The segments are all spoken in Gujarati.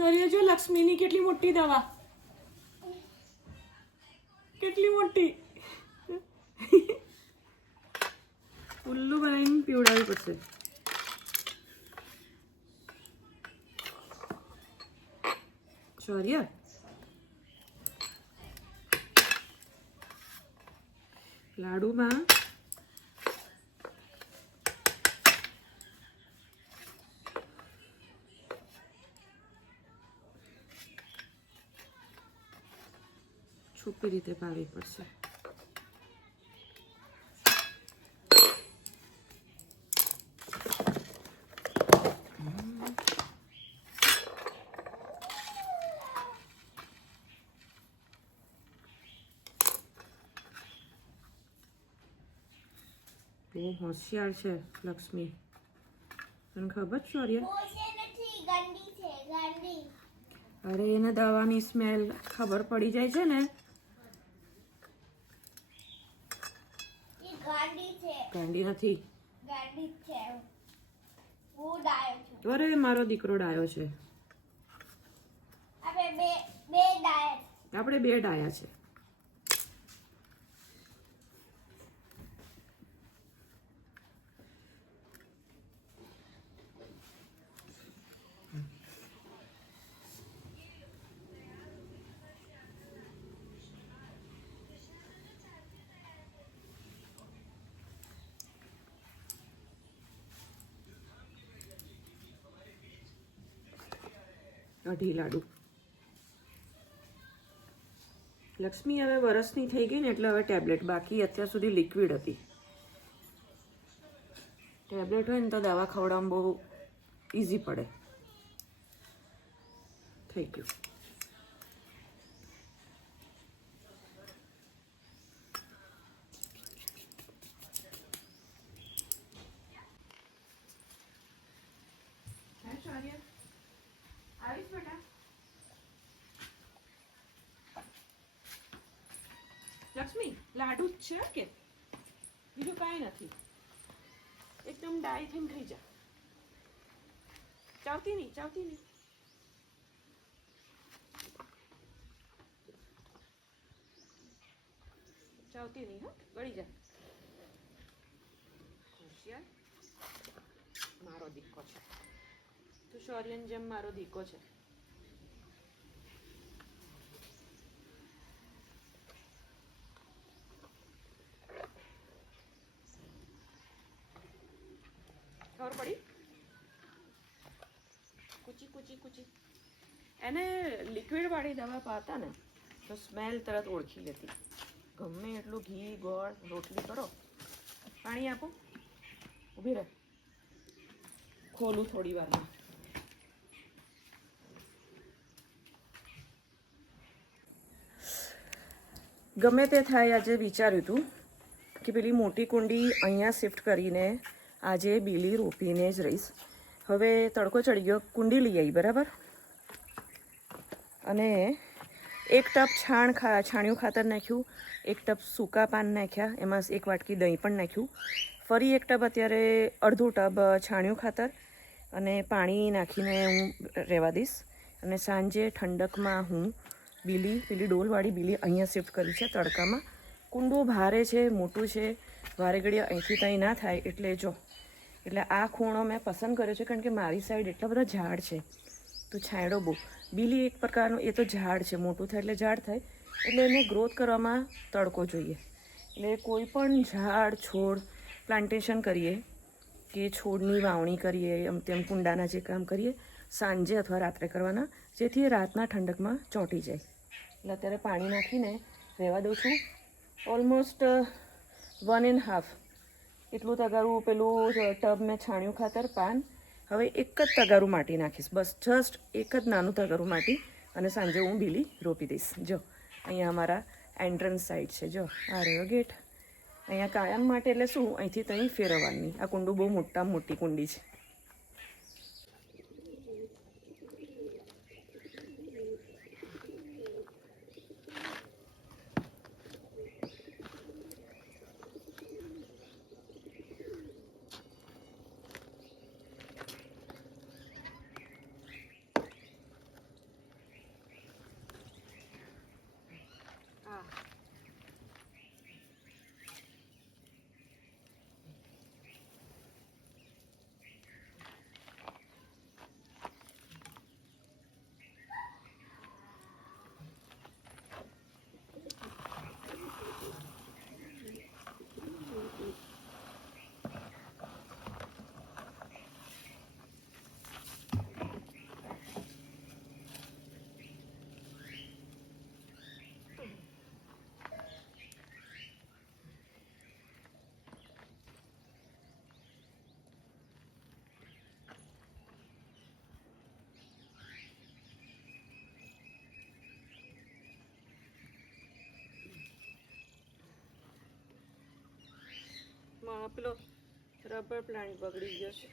શૌર્ય જો લક્ષ્મીની કેટલી મોટી દવા, કેટલી મોટી. ઉલ્લુ બનાવીને પીવડાવવી પડશે. શૌર્ય લાડુમાં છુપી રીતે પાડવી પડશે. બહુ હોશિયાર છે લક્ષ્મી, તને ખબર છે શૌર્ય? અરે એને દવાની સ્મેલ ખબર પડી જાય છે ને. ગાંડી નથી. અરે મારો દીકરો ડાયો છે. આપણે બે ડાયા છે. અઢી લાડુ. લક્ષ્મી હવે વરસની થઈ ગઈ ને એટલે હવે ટેબ્લેટ, બાકી અત્યાર સુધી લિક્વિડ હતી. ટેબ્લેટ હોય ને તો દવા ખવડાવવામાં બહુ ઇઝી પડે. થઈ ગયું. આવીશ બેટા. લક્ષ્મી લાડુ જ છે કે બીજું કાંઈ નથી. એકદમ ડાય થઈને ખાઈ જા. ચાવતી નહીં, ચાવતી નહીં. ચાવતી નહીં, હા ગળી જા. હોશિયાર મારો દીકો છે. તું શૌર્યની જેમ મારો દીકો છે. ખબર પડી? કૂચી કૂચી કૂચી. એને લિક્વિડ વાળી દવા પાતા ને તો સ્મેલ તરત ઓળખી લેતી. ગમે એટલું ઘી ગોળ રોટલી કરો. પાણી આપો. ઊભી રહે, ખોલું થોડી વારમાં. ગમે તે થાય, આજે વિચાર્યું હતું કે પેલી મોટી કુંડી અહીંયા શિફ્ટ કરીને આજે બીલી રોપીને જ રહીશ. હવે તડકો ચડી ગયો, કુંડી લઈ આવી બરાબર, અને એક ટપ છાણિયું ખાતર નાખ્યું, એક ટપ સૂકા પાન નાખ્યા, એમાં એક વાટકી દહીં પણ નાખ્યું, ફરી એક ટપ અત્યારે અડધું ટબ છાણિયું ખાતર અને પાણી નાખીને હું રહેવા દઈશ. અને સાંજે ઠંડકમાં હું પેલી ડોલવાળી બીલી અહીંયા શિફ્ટ કરી છે તડકામાં. કુંડું ભારે છે, મોટું છે, વારે ઘડીએ અહીંથી ત્યાં ના થાય એટલે આ ખૂણો મેં પસંદ કર્યો છે, કારણ કે મારી સાઈડ એટલા બધા ઝાડ છે તો છાંયડો બહુ. બીલી એક પ્રકારનું એ તો ઝાડ છે, મોટું થાય એટલે ઝાડ થાય, એટલે એને ગ્રોથ કરવામાં તડકો જોઈએ. એટલે કોઈ પણ ઝાડ છોડ પ્લાન્ટેશન કરીએ કે છોડની વાવણી કરીએ, તેમ કુંડાના જે કામ કરીએ સાંજે અથવા રાત્રે કરવાના, જેથી રાતના ઠંડકમાં ચોંટી જાય. એટલે અત્યારે પાણી નાખીને રહેવા દઉં છું. ઓલમોસ્ટ 1.5 એટલું તગારું પેલું ટબ મેં છાણિયું ખાતર પાન. હવે એક જ તગારું માટી નાખીશ, બસ જસ્ટ એક જ નાનું તગારું માટી, અને સાંજે હું બીલી રોપી દઈશ. જો અહીંયા અમારા એન્ટ્રન્સ સાઈડ છે, જો આ રહ્યો ગેટ. અહીંયા કાયમ માટે એટલે શું, અહીંથી ત્યાં ફેરવવાની. આ કુંડું બહુ મોટી કુંડી છે. પેલો રબર પ્લાન્ટ બગડી ગયો છે.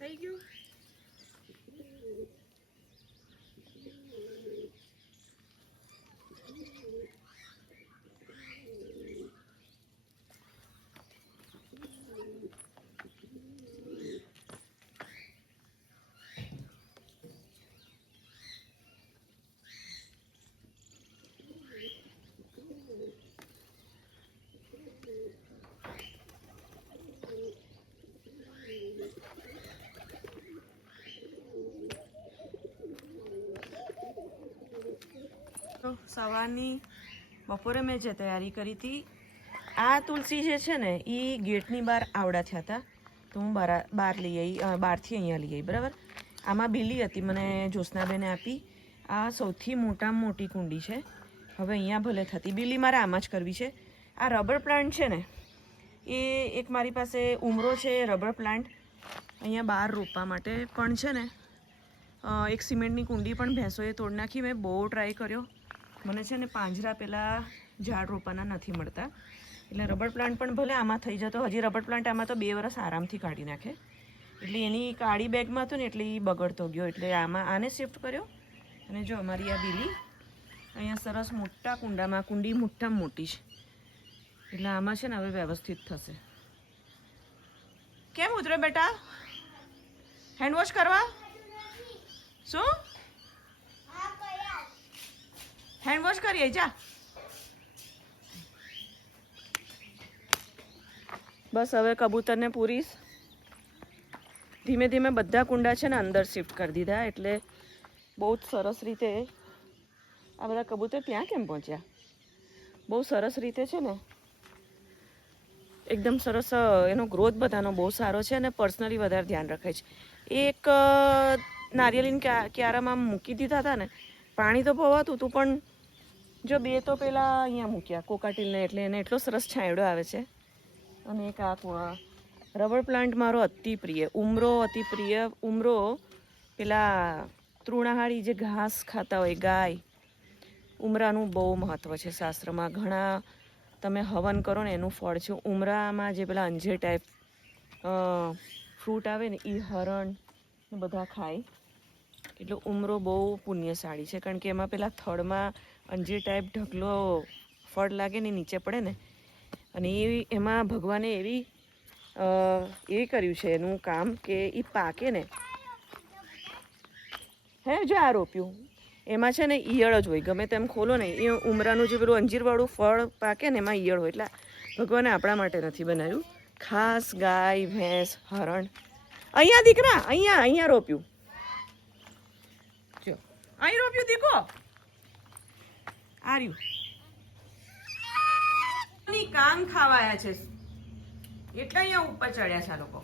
થઈ ગયું. તો સવારની બપોરે મેં જે તૈયારી કરી હતી, આ તુલસી જે છે ને એ ગેટની બહાર આવડા થયા હતા, તો હું બહાર લઈ આવી, બહારથી અહીંયા લઈ આવી. બરાબર. આમાં બીલી હતી, મને જ્યોત્સનાબેને આપી. આ સૌથી મોટામાં મોટી કુંડી છે. હવે અહીંયા ભલે થતી બીલી મારે આમાં જ કરવી છે. આ રબર પ્લાન્ટ છે ને એ એક મારી પાસે ઉમરો છે રબર પ્લાન્ટ અહીંયા બહાર રોપવા માટે, પણ છે ને એક સિમેન્ટની કુંડી પણ ભેંસોએ તોડ નાખી. મેં બહુ ટ્રાય કર્યો, મને છે ને પાંજરા પેલા ઝાડ રોપાના નથી મળતા, એટલે રબર પ્લાન્ટ પણ ભલે આમાં થઈ જતો. હજી રબર પ્લાન્ટ આમાં તો 2 વર્ષ આરામથી કાઢી નાખે. એટલે એની કાળી બેગમાં હતું ને એટલે એ બગડતો ગયો, એટલે આમાં આને શિફ્ટ કર્યો. અને જો અમારી આ બીલી અહીંયા સરસ મોટા કુંડામાં, કુંડી મોટામાં મોટી છે, એટલે આમાં છે ને હવે વ્યવસ્થિત થશે. કેમ ઉતરે બેટા? હેન્ડવોશ કરવા? શું હેન્ડવોશ કરીએ? જા. બસ હવે કબૂતરને પૂરીશ. ધીમે ધીમે બધા કુંડા છે ને અંદર શિફ્ટ કરી દીધા, એટલે બહુ જ સરસ રીતે આ બધા કબૂતર ત્યાં કેમ પહોંચ્યા? બહુ સરસ રીતે છે ને એકદમ સરસ એનો ગ્રોથ બધાનો બહુ સારો છે, અને પર્સનલી વધારે ધ્યાન રખાય છે. એક નારિયેળીની ક્યારામાં મૂકી દીધા હતા ને, પાણી તો પવાતું હતું, પણ જો 2 તો પેલા અહીંયા મૂક્યા કોકાટીલને, એટલે એને એટલો સરસ છાંયડો આવે છે. અને એક આ રબર પ્લાન્ટ મારો અતિ પ્રિય, ઉમરો અતિ પ્રિય. ઉમરો પેલા તૃણાહારી જે ઘાસ ખાતા હોય ગાય, ઉમરાનું બહુ મહત્ત્વ છે શાસ્ત્રમાં. ઘણા તમે હવન કરો ને એનું ફળ છે. ઉમરામાં જે પેલા અંજીર ટાઈપ ફ્રૂટ આવે ને એ હરણ બધા ખાય, એટલે ઉમરો બહુ પુણ્યશાળી છે, કારણ કે એમાં પેલા થડમાં અંજીર ટાઈપ ઢગલો ફળ લાગે ને નીચે પડે ને, અને એમાં ભગવાને એવી કર્યું છે એનું કામ કે એ પાકે ને, હે જો આ રોપ્યું એમાં છે ને ઈયળ જ હોય. ગમે તેમ ખોલો ને એ ઉમરાનું જે પેલું અંજીરવાળું ફળ પાકે ને એમાં ઈયળ હોય. એટલે ભગવાને આપણા માટે નથી બનાવ્યું, ખાસ ગાય ભેંસ હરણ. અહીંયા દીકરા, અહીંયા રોપ્યું, જો અહીં રોપ્યું દીકો. આ રહ્યું કાન ખાવા આવ્યા છે એટલે અહીંયા ઉપર ચડ્યા છે આ લોકો.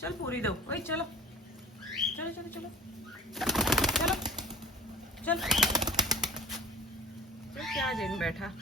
ચલ પૂરી દઉં. ઓય ચલો ચલો ચલો ચલો ચલો ચલ ચલ ક્યાં જઈને બેઠા.